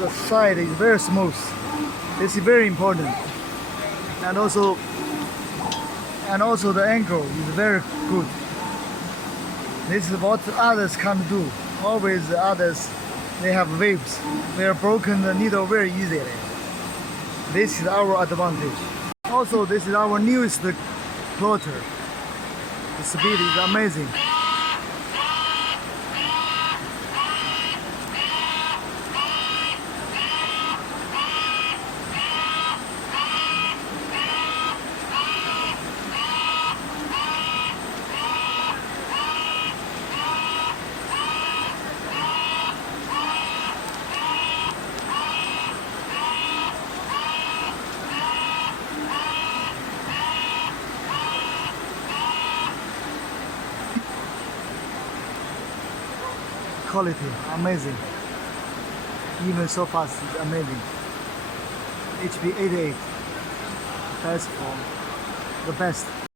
the side is very smooth. This is very important. And also the angle is very good. This is what others can't do. Always the others, they have waves. They are broken the needle very easily. This is our advantage. Also, this is our newest plotter. The speed is amazing. Quality, amazing. Even so fast, it's amazing. HP88, best for the best.